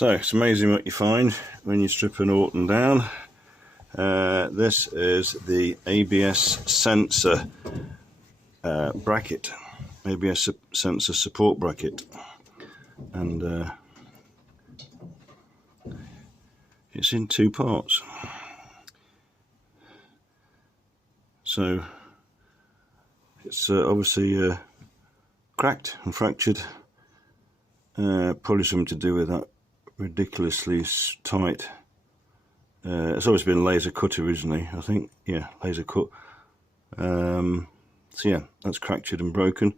So it's amazing what you find when you strip a Norton down. This is the ABS sensor bracket, ABS sensor support bracket, and it's in two parts. So it's obviously cracked and fractured, probably something to do with that ridiculously tight. It's always been laser cut originally, I think. Yeah, laser cut. So yeah, that's fractured and broken.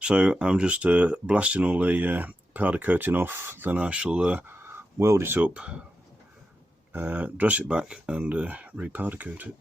So I'm just blasting all the powder coating off. Then I shall weld it up, dress it back, and re-powder coat it.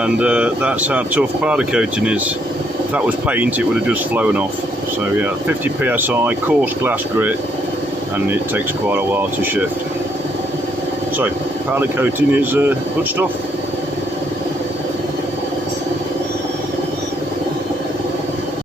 And that's how tough powder coating is. If that was paint, it would have just flown off. So yeah, 50 psi, coarse glass grit, and it takes quite a while to shift. So powder coating is good stuff.